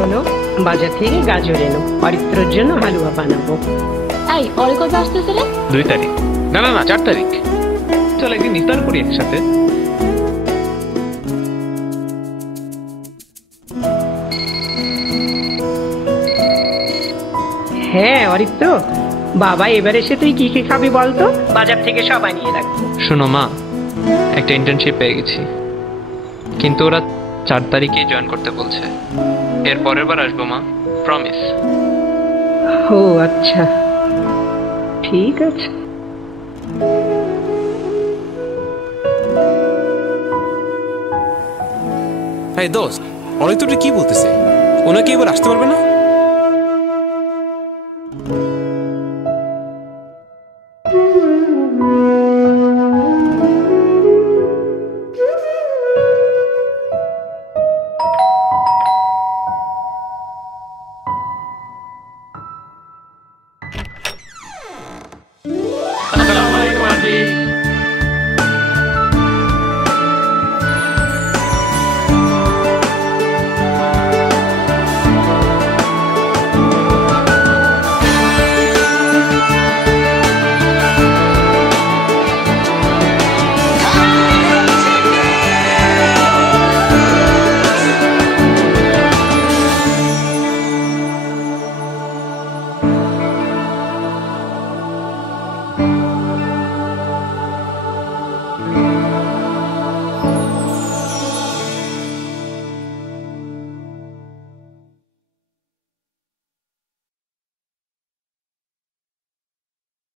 শোনো, বাজার থেকে গাজর এনো, অরিত্রর জন্য হালুয়া বানাবো। এই ওরে কবে আসতেছে রে? 2 তারিখ। না না না, 4 তারিখ। চল একদিন ইফতার করি একসাথে। হ্যাঁ অরিত্র, বাবা এবার এসে তুই কি কি খাবি বলতো, বাজার থেকে সব আনিয়ে রাখবো। শোনো মা, একটা ইন্টার্নশিপ পেয়ে গেছি, কিন্তু ওরা 4 তারিখে জয়েন করতে বলছে। এর পরের বার আসবো মা, প্রমিস। ও আচ্ছা, ঠিক আছে। এই দোস্ত, অরিত্রটা কি বলতেছে? ওনাকে এবার আসতে পারবে না?